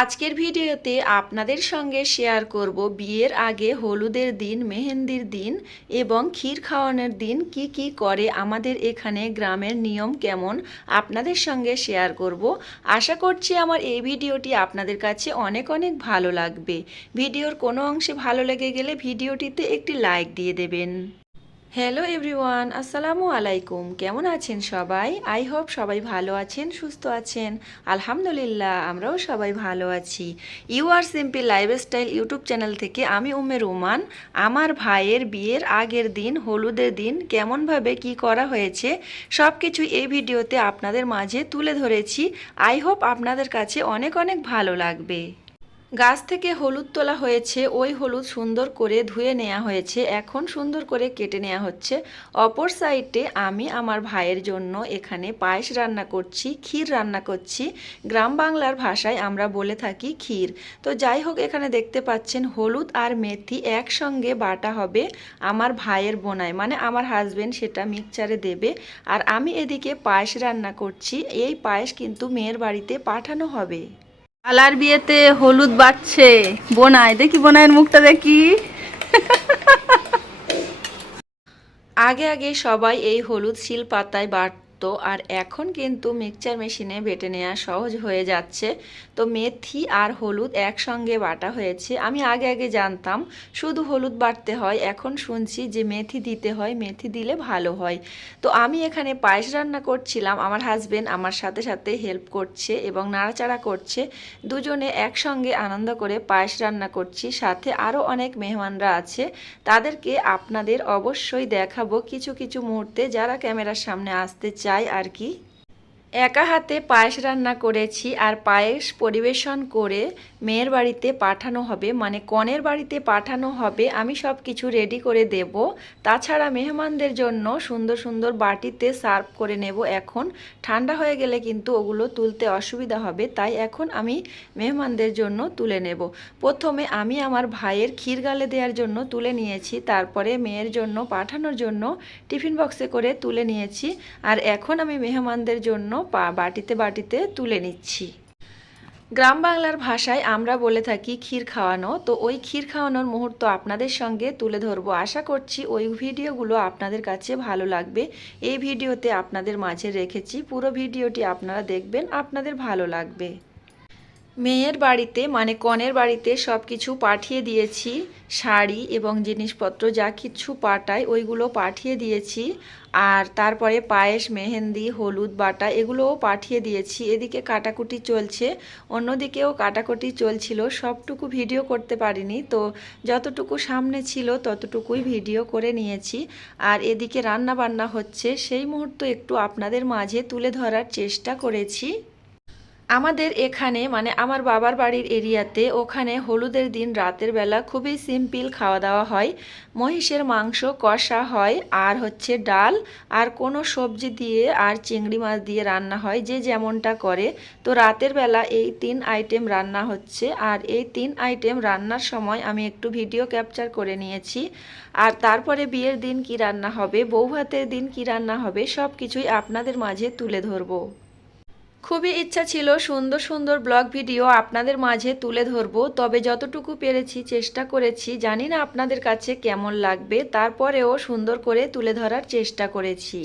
আজকের ভিডিওতে আপনাদের সঙ্গে শেয়ার করব বিয়ের আগে হলুদের দিন, মেহেন্দির দিন এবং ক্ষীর খাওয়ানোর দিন কি কি করে আমাদের এখানে, গ্রামের নিয়ম কেমন আপনাদের সঙ্গে শেয়ার করব। আশা করছি আমার এই ভিডিওটি আপনাদের কাছে অনেক অনেক ভালো লাগবে। ভিডিওর কোনো অংশে ভালো লেগে গেলে ভিডিওটিতে একটি লাইক দিয়ে দেবেন। হ্যালো এভরিওয়ান, আসসালামু আলাইকুম। কেমন আছেন সবাই? আই হোপ সবাই ভালো আছেন, সুস্থ আছেন। আলহামদুলিল্লাহ, আমরাও সবাই ভালো আছি। You are simple lifestyle YouTube channel থেকে আমি উম্মে রোমান আমার ভাইয়ের বিয়ের আগের দিন, হলুদের দিন কেমনভাবে কি করা হয়েছে সব কিছু এই ভিডিওতে আপনাদের মাঝে তুলে ধরেছি। আই হোপ আপনাদের কাছে অনেক অনেক ভালো লাগবে। গাছ থেকে হলুদ তোলা হয়েছে, ওই হলুদ সুন্দর করে ধুয়ে নেওয়া হয়েছে, এখন সুন্দর করে কেটে নেওয়া হচ্ছে। অপর সাইডে আমি আমার ভাইয়ের জন্য এখানে পায়েস রান্না করছি, ক্ষীর রান্না করছি। গ্রাম বাংলার ভাষায় আমরা বলে থাকি ক্ষীর। তো যাই হোক, এখানে দেখতে পাচ্ছেন হলুদ আর মেথি একসঙ্গে বাটা হবে আমার ভাইয়ের বোনায়, মানে আমার হাজবেন্ড সেটা মিক্সচারে দেবে। আর আমি এদিকে পায়েস রান্না করছি। এই পায়েস কিন্তু মেয়ের বাড়িতে পাঠানো হবে। আলার বিয়েতে হলুদ বাটছে বোনায়, দেখি বোনায়ের মুখটা দেখি। আগে আগে সবাই এই হলুদ শিল পাতায় বাটতো, আর এখন কিন্তু মিক্সচার মেশিনে বেটে নেওয়া সহজ হয়ে যাচ্ছে। তো মেথি আর হলুদ একসঙ্গে বাটা হয়েছে। আমি আগে আগে জানতাম শুধু হলুদ বাটতে হয়, এখন শুনছি যে মেথি দিতে হয়, মেথি দিলে ভালো হয়। তো আমি এখানে পায়েস রান্না করছিলাম, আমার হাজবেন্ড আমার সাথে সাথে হেল্প করছে এবং নাড়াচাড়া করছে। দুজনে একসঙ্গে আনন্দ করে পায়েস রান্না করছি। সাথে আরও অনেক মেহমানরা আছে, তাদেরকে আপনাদের অবশ্যই দেখাবো কিছু কিছু মুহূর্তে, যারা ক্যামেরার সামনে আসতে চায় আর কি। একা হাতে পায়েস রান্না করেছি, আর পায়েস পরিবেশন করে মেয়ের বাড়িতে পাঠানো হবে, মানে কনের বাড়িতে পাঠানো হবে। আমি সব কিছু রেডি করে দেব। তাছাড়া মেহমানদের জন্য সুন্দর সুন্দর বাটিতে সার্ভ করে নেব। এখন ঠান্ডা হয়ে গেলে কিন্তু ওগুলো তুলতে অসুবিধা হবে, তাই এখন আমি মেহমানদের জন্য তুলে নেব। প্রথমে আমি আমার ভাইয়ের ক্ষীর গালে দেওয়ার জন্য তুলে নিয়েছি, তারপরে মেয়ের জন্য পাঠানোর জন্য টিফিন বক্সে করে তুলে নিয়েছি। আর এখন আমি মেহমানদের জন্য বাটিতে বাটিতে তুলে নিচ্ছি। গ্রাম বাংলার ভাষায় আমরা বলে থাকি ক্ষীর খাওয়ানো। তো ওই ক্ষীর খাওয়ানোর মুহূর্ত আপনাদের সঙ্গে তুলে ধরবো। আশা করছি ওই ভিডিওগুলো আপনাদের কাছে ভালো লাগবে। এই ভিডিওতে আপনাদের মাঝে রেখেছি, পুরো ভিডিওটি আপনারা দেখবেন, আপনাদের ভালো লাগবে। মেয়ের বাড়িতে মানে কনের বাড়িতে সব কিছু পাঠিয়ে দিয়েছি, শাড়ি এবং জিনিসপত্র যা কিছু পাঠায় ওইগুলো পাঠিয়ে দিয়েছি। আর তারপরে পায়েস, মেহেন্দি, হলুদ বাটা এগুলোও পাঠিয়ে দিয়েছি। এদিকে কাটাকুটি চলছে, অন্যদিকেও কাটাকুটি চলছিল। সবটুকু ভিডিও করতে পারিনি, তো যতটুকু সামনে ছিল ততটুকুই ভিডিও করে নিয়েছি। আর এদিকে রান্না বান্না হচ্ছে, সেই মুহূর্ত একটু আপনাদের মাঝে তুলে ধরার চেষ্টা করেছি। আমাদের এখানে মানে আমার বাবার বাড়ির এরিয়াতে, ওখানে হলুদের দিন রাতের বেলা খুবই সিম্পল খাওয়া দাওয়া হয়। মহিষের মাংস কষা হয়, আর হচ্ছে ডাল, আর কোনো সবজি দিয়ে আর চিংড়ি মাছ দিয়ে রান্না হয়, যে যেমনটা করে। তো রাতের বেলা এই 3 আইটেম রান্না হচ্ছে। আর এই 3 আইটেম রান্নার সময় আমি একটু ভিডিও ক্যাপচার করে নিয়েছি। আর তারপরে বিয়ের দিন কি রান্না হবে, বৌভাতের দিন কি রান্না হবে, সব কিছুই আপনাদের মাঝে তুলে ধরবো। খুবই ইচ্ছা ছিল সুন্দর সুন্দর ব্লগ ভিডিও আপনাদের মাঝে তুলে ধরবো, তবে যতটুকু পেরেছি চেষ্টা করেছি। জানি না আপনাদের কাছে কেমন লাগবে, তারপরেও সুন্দর করে তুলে ধরার চেষ্টা করেছি।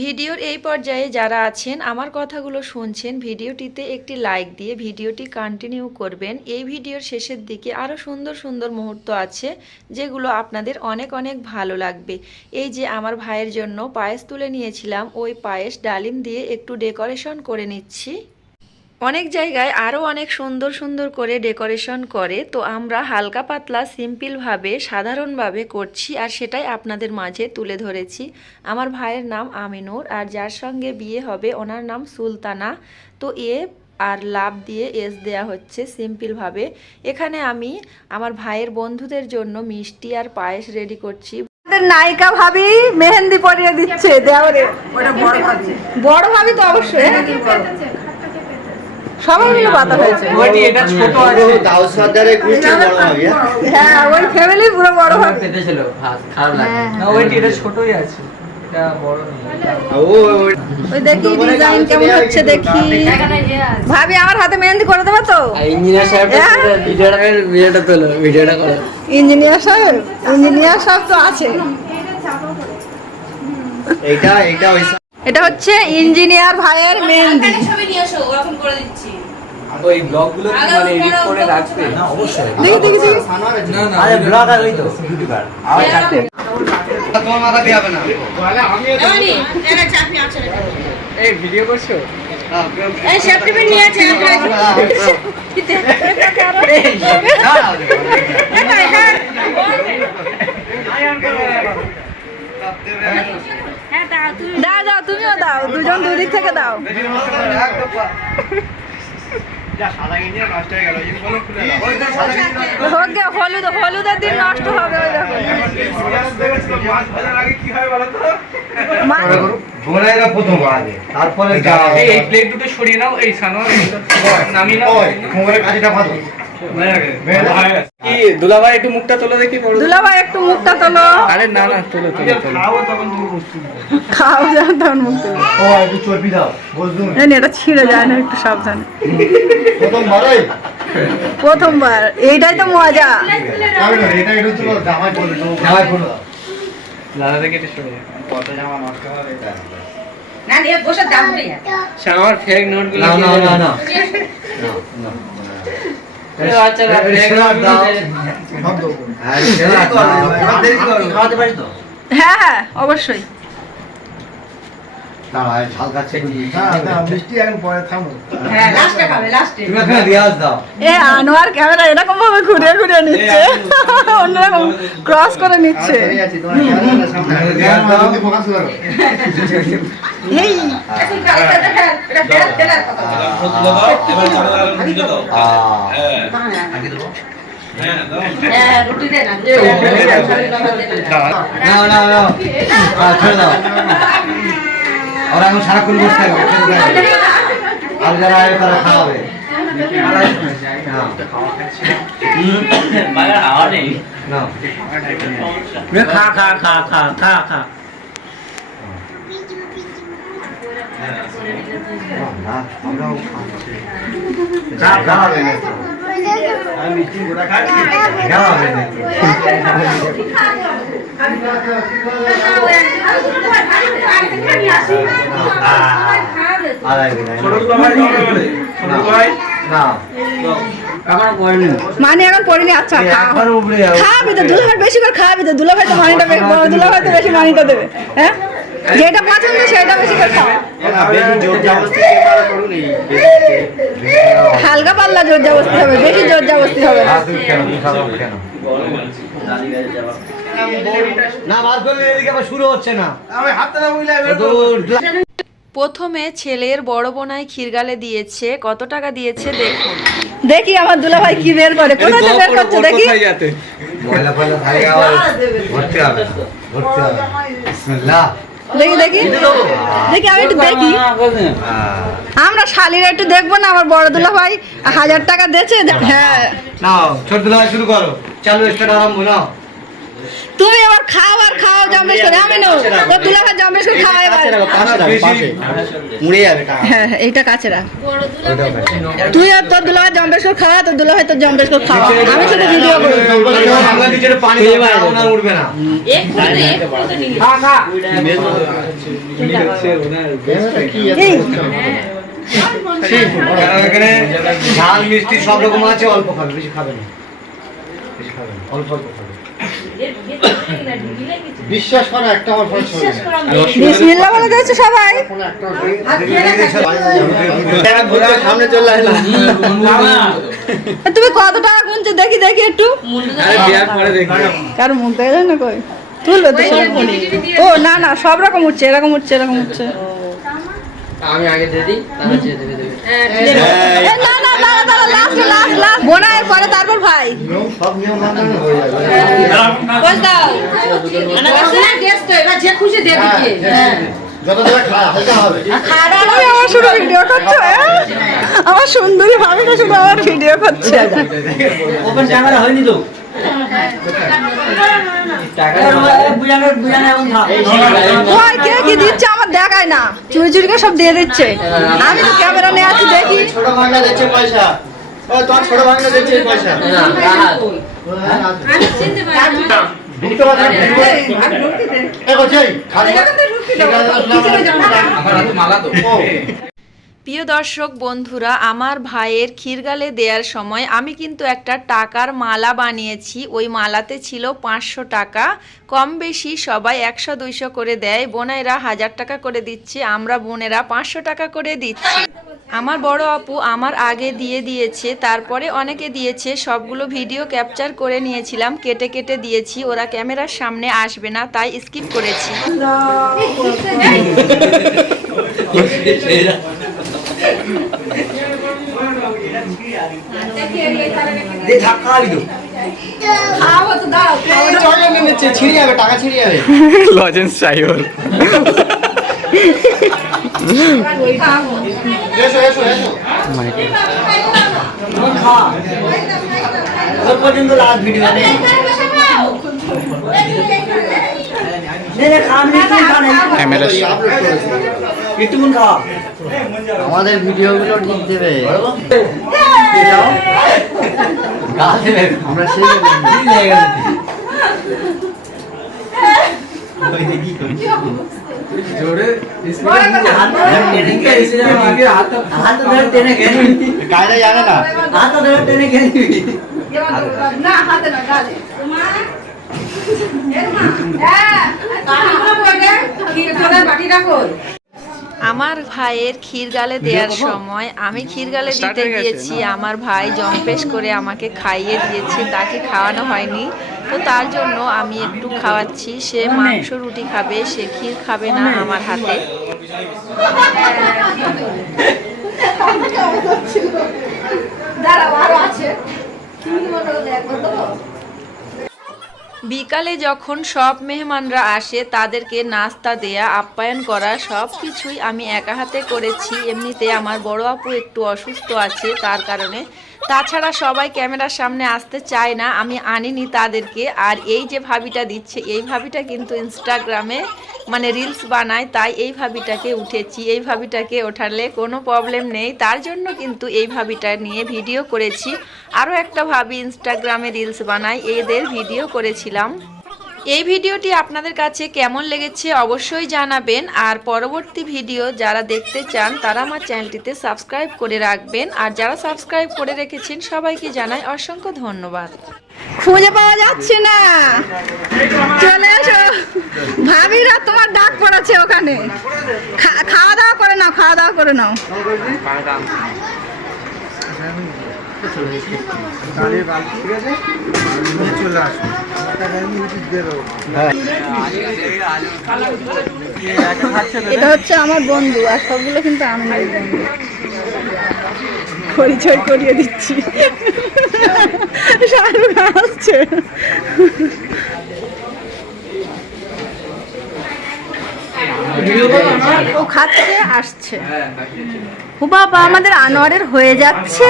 ভিডিওর এই পর্যায়ে যারা আছেন, আমার কথাগুলো শুনছেন, ভিডিওটিতে একটি লাইক দিয়ে ভিডিওটি কন্টিনিউ করবেন। এই ভিডিওর শেষের দিকে আরও সুন্দর সুন্দর মুহূর্ত আছে, যেগুলো আপনাদের অনেক অনেক ভালো লাগবে। এই যে আমার ভাইয়ের জন্য পায়েস তুলে নিয়েছিলাম, ওই পায়েস ডালিম দিয়ে একটু ডেকোরেশন করে নিচ্ছি। অনেক জায়গায় আরও অনেক সুন্দর সুন্দর করে ডেকোরেশন করে, তো আমরা হালকা পাতলা সিম্পলভাবে সাধারণভাবে করছি, আর সেটাই আপনাদের মাঝে তুলে ধরেছি। আমার ভাইয়ের নাম আমিনুর, আর যার সঙ্গে বিয়ে হবে ওনার নাম সুলতানা। তো আর লাভ দিয়ে এস দেয়া হচ্ছে সিম্পলভাবে। এখানে আমি আমার ভাইয়ের বন্ধুদের জন্য মিষ্টি আর পায়েস রেডি করছি। নায়িকা ভাবি মেহেন্দি পরিয়ে দিচ্ছে দেওরে। বড় ভাবি তো অবশ্যই সবাই মিলে পাতা হয়েছে। ওইটি এটা ছোট আছে, দাও সরদারের গুষ্টি বড় হবে। হ্যাঁ, ওই ফ্যামিলি পুরো বড় হবে। পেতে ছিল খারাপ লাগে না, ওইটি এটা ছোটই আছে। ওই দেখি ডিজাইন কেমন হচ্ছে দেখি। ভাবি আমার হাতে মেহেন্দি করে দেবে তো? ইঞ্জিনিয়ার সাহেব ভিডিওটা তোলো, ভিডিওটা করো। ইঞ্জিনিয়ার সাহেব তো আছে। এইটা ওই এটা হচ্ছে ইঞ্জিনিয়ার ভাইয়ের মেহেন্দি। ওই ব্লগগুলো কি মানে এডিট করে রাখবে? না অবশ্যই। দেখি না আরে ব্লগ আর ওই তো ইউটিউবার আবার চারটে। তোমার মাথা দিয়ে হবে না। এই ভিডিও করছো? এই সেফটি নিয়ে আছে। দাও তুমিও দাও, দুজন দুদিক থেকে দাও। হলুদের দিন নষ্ট হবে। ওই দেখো তারপরে এই প্লেট দুটো সরিয়ে নাও, এই সানোয়ার নামিয়ে নাও। কোমরের কাঠিটা বাঁধো। কি দুলাভাই একটু মুখটা তোলো দেখি। দুলাভাই একটু মুখটা তোলো। আরে না তোলো। খাও যাও তখন মুখ তোলো। ও একটু চর্বি দাও, বুঝলুম। এটা ছিঁড়ে যায় না, একটু সাবধানে। প্রথমবার প্রথমবার এইটাই তো মজা। এটা একটু তুলো, জামাই পরে দাও। দাদা থেকে একটু সরে কত জামা নষ্ট হবে এটা। আমার ফেক নোট গুলো না। আচ্ছা খাওয়াতে পারিস তো? হ্যাঁ অবশ্যই। এ আনোয়ার ক্যামেরা এরকম ভাবে ঘুরে ঘুরে নিচ্ছে, অন্যরকম ক্রস করে নিচ্ছে। এই ওরা এখন সারাক্ষণ বসে থাকবে, আর যারা আগে তারা খাওয়াবে। খা মানে এখন পড়িনি। আচ্ছা খাওয়াবি তো, দুলাভাই বেশি করে খাওয়াবি তো। দুলাভাই তো মানিটা দুলাভাই তো বেশি মানিটা দেবে। হ্যাঁ যেটা পছন্দ সেটা বেশি করে খাও। হালকা পাল্লা জোর জবস্তি হবে, বেশি জোর জবস্তি হবে না। শুরু হচ্ছে না। প্রথমে ছেলের বড় বোনাই ক্ষীরগালে দিয়েছে। কত টাকা দিয়েছে দেখুন। দেখি আমার দুলাভাই কি বের করে, কোথা থেকে বের করছে দেখি। পয়লা খাই ভর্তি হবে। বিসমিল্লাহ। দেখি আমি একটু দেখি। আমরা শালিরা একটু দেখবো না? আমার বড় দুলাভাই 1000 টাকা দিয়েছে। হ্যাঁ নাও ছোট দুলাভাই শুরু করো, চালু স্টার্ট আরম্ভ। নাও তুমি এবার খাও জম্বেশ করে। আমি নেব তো দুলাভাই জম্বেশ করে খাওয়া এবার। মুড়ে যাবে। হ্যাঁ এইটা কাছে রাখ। তুই আর তোর দুলাভাই জম্বেশ করে খাওয়া, তোর দুলাভাই তোর জম্বেশ করে খাওয়া। আমি শুধু ভিডিও করি। আমরা নিচে পানি না উঠবে না। এখানে ঝাল মিষ্টি সব রকম আছে। অল্প খাবে, বেশি খাবে না। অল্প খাবে। বিশ্বাস করো, একটা আমার ফোন ছবি বিসমিল্লাহ বলে দিয়েছে সবাই। সামনে চলে আসলাম। তুমি কত টাকা গুনছো দেখি একটু। কার মুখ দেখে না কই তুলবে তো সব। ও না সব রকম উঠছে, এরকম উঠছে। আমি আগে দিয়ে দিই, তারপর দিয়ে দেবে। না বোনার পরে তারপর ভাই। সব নিয়ম মানা হয়ে যাবে। যত দেবে হালকা হবে। তুমি আমার শুধু ভিডিও করছো? আমার সুন্দরী ভাবিটা শুধু আমার ভিডিও করছে। ওপেন ক্যামেরা হয়নি তো? কই কে কি দিচ্ছে আমার দেখায় না, চুরি চুরি করে সব দিয়ে দিচ্ছে। আমি তো ক্যামেরা নিয়ে আছি দেখি। ছোট ভাগনা দিচ্ছে পয়সা, ও তোমার ছোট ভাগনা দিচ্ছে পয়সা। ঢুকতে পারছ না? এ কোথায় খালি প্রিয় দর্শক বন্ধুরা, আমার ভাইয়ের ক্ষীরগালে দেওয়ার সময় আমি কিন্তু একটা টাকার মালা বানিয়েছি। ওই মালাতে ছিল 500 টাকা, কম বেশি সবাই 100-200 করে দেয়। বোনেরা 1000 টাকা করে দিচ্ছে, আমরা বোনেরা 500 টাকা করে দিচ্ছি। আমার বড় আপু আমার আগে দিয়ে দিয়েছে, তারপরে অনেকে দিয়েছে। সবগুলো ভিডিও ক্যাপচার করে নিয়েছিলাম, কেটে কেটে দিয়েছি। ওরা ক্যামেরার সামনে আসবে না তাই স্কিপ করেছি। ছিঁড়ে যাবে, টাকা ছিঁড়ে যাবে। লজেন্স চাই ওর। এসো এসো এসো পর্যন্ত লাস্ট ভিডিও আমাদের ভিডিওগুলো ঠিক দেবে, আমরা সেই কায়দা জানে না, হাত ধরে টেনে খেয়ে দিবি না, হাতে না গালে। আমার ভাইয়ের ক্ষীরগালে দেওয়ার সময় আমি ক্ষীরগালে দিতে গিয়েছি, আমার ভাই জম্পেশ করে আমাকে খাইয়ে দিয়েছে, তাকে খাওয়ানো হয়নি। তো তার জন্য আমি একটু খাওয়াচ্ছি। সে মাংস রুটি খাবে, সে ক্ষীর খাবে না আমার হাতে। বিকালে যখন সব মেহমানরা আসে তাদেরকে নাস্তা দেয়া, আপ্যায়ন করা সব কিছুই আমি একা হাতে করেছি। এমনিতে আমার বড় আপু একটু অসুস্থ আছে, তার কারণে। তাছাড়া সবাই ক্যামেরার সামনে আসতে চায় না, আমি আনিনি তাদেরকে। আর এই যে ভাবিটা দিচ্ছে, এই ভাবিটা কিন্তু ইনস্টাগ্রামে মানে রিলস বানায়, তাই এই ভাবিটাকে উঠেছি। এই ভাবিটাকে ওঠালে কোনো প্রবলেম নেই, তার জন্য কিন্তু এই ভাবিটা নিয়ে ভিডিও করেছি। আরও একটা ভাবি ইনস্টাগ্রামে রিলস বানায়, এদের ভিডিও করেছিলাম। এই ভিডিওটি আপনাদের কাছে কেমন লেগেছে অবশ্যই জানাবেন। আর পরবর্তী ভিডিও যারা দেখতে চান তারা আমার চ্যানেলটিতে সাবস্ক্রাইব করে রাখবেন। আর যারা সাবস্ক্রাইব করে রেখেছেন সবাইকে জানাই অসংখ্য ধন্যবাদ। খুঁজে পাওয়া যাচ্ছে না, চলে এসো ভাবিরা, তোমার ডাক পড়েছে ওখানে। খাওয়া দাওয়া করে নাও, খাওয়া দাওয়া করে নাও। এটা হচ্ছে আমার বন্ধু, আর সবগুলো কিন্তু আমি বন্ধু। পরিচয় করিয়ে দিচ্ছি, শাহরুখ আসছে। ও খাচ্ছে আসছে। ও বাবা, আমাদের আনোয়ারের হয়ে যাচ্ছে।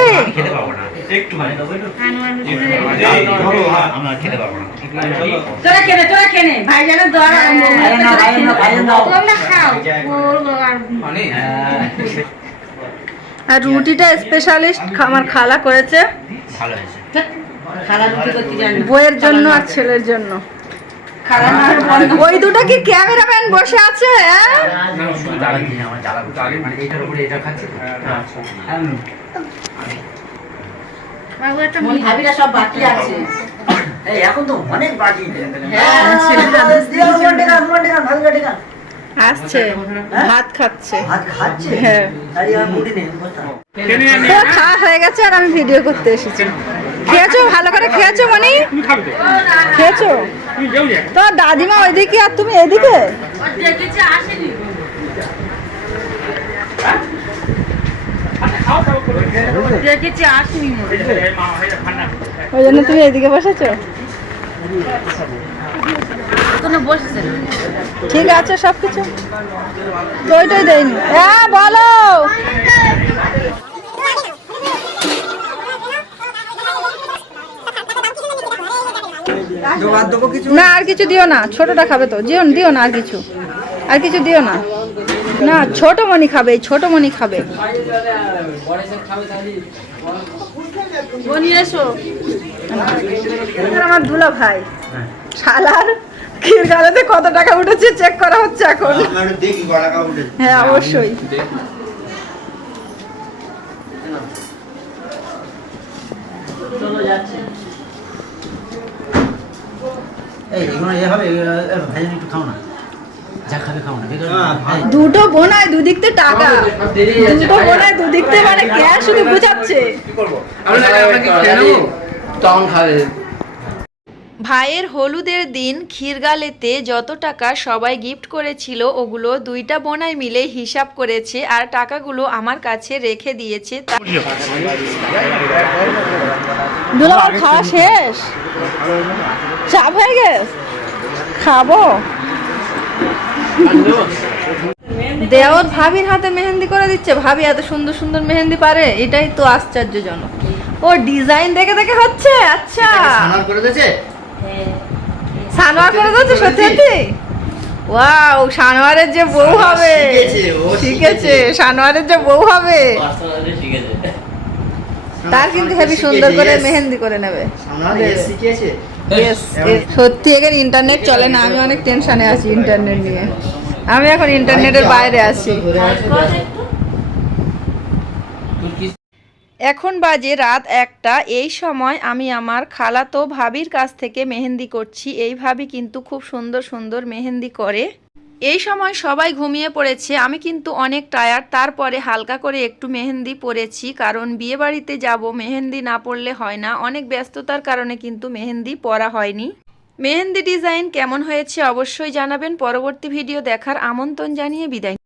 আর রুটিটা স্পেশালিস্ট আমার খালা করেছে, বইয়ের জন্য আর ছেলের জন্য। ওই দুটো কি ক্যামেরাম্যান বসে আছে? সব বাকি আছে, এখন তো অনেক বাকি। আসছে, ভাত খাচ্ছে। ভাত খাচ্ছে, হ্যাঁ খাওয়া হয়ে গেছে, আর আমি ভিডিও করতে এসেছি। খেয়েছো? ভালো করে খেয়েছো? মানে খেয়েছো? তো দাদিমা ওইদিকে আর তুমি এদিকে? ওই জন্য তুমি এদিকে বসেছো? ঠিক আছে, সবকিছু ওইটাই দেয়নি। হ্যাঁ বলো। না আর কিছু দিও না, ছোটটা খাবে তো, দিও না আর কিছু দিও না। না ছোট মনি খাবে, ছোট মনি খাবে। আমার দুলা ভাই শালার ক্ষীর গালাতে কত টাকা উঠেছে চেক করা হচ্ছে এখন। হ্যাঁ অবশ্যই। চলো যাচ্ছে। এই এগুলো এ হবে, ভাইজান একটু খাও না, যা খাবে খাও না। দুটো বোনায় দুদিকতে টাকা, দুটো বোনায় দুদিকতে মানে ক্যাশ শুধু বুঝাচ্ছে। তখন খাবে। ভাইয়ের হলুদের দিন ক্ষীরগালেতে যত টাকা সবাই গিফট করেছিল ওগুলো দুইটা বোনাই মিলে হিসাব করেছে আর টাকাগুলো আমার কাছে রেখে দিয়েছে। দুলাভাই খাওয়া শেষ, চাপ হয়ে গেছে, খাবো। দেওর ভাবির হাতে মেহেন্দি করে দিচ্ছে, ভাবি এত সুন্দর সুন্দর মেহেন্দি পারে, এটাই তো আশ্চর্যজনক। ও ডিজাইন দেখে দেখে হচ্ছে। আচ্ছা সানার করে দিয়েছে, সানোয়ার করে দিচ্ছে সত্যি সত্যি। ওয়াও, সানোয়ারের যে বউ হবে, শিখেছে, সানোয়ারের যে বউ হবে তার কিন্তু হেবি সুন্দর করে মেহেন্দি করে নেবে। সানার শিখেছে। Yes, yes. সত্যি এখানে ইন্টারনেট চলে না, আমি অনেক টেনশনে আছি ইন্টারনেট নিয়ে, আমি এখন ইন্টারনেটের বাইরে আছি। এখন বাজে রাত 1টা। এই সময় আমি আমার খালাতো ভাবির কাছ থেকে মেহেন্দি করছি। এই ভাবি কিন্তু খুব সুন্দর সুন্দর মেহেন্দি করে। এই সময় সবাই ঘুমিয়ে পড়েছে, আমি কিন্তু অনেক টায়ার্ড, তারপরে হালকা করে একটু মেহেন্দি পরেছি, কারণ বিয়ে বাড়িতে যাব, মেহেন্দি না পরলে হয় না। অনেক ব্যস্ততার কারণে কিন্তু মেহেন্দি পরা হয়নি। মেহেন্দি ডিজাইন কেমন হয়েছে অবশ্যই জানাবেন। পরবর্তী ভিডিও দেখার আমন্ত্রণ জানিয়ে বিদায়।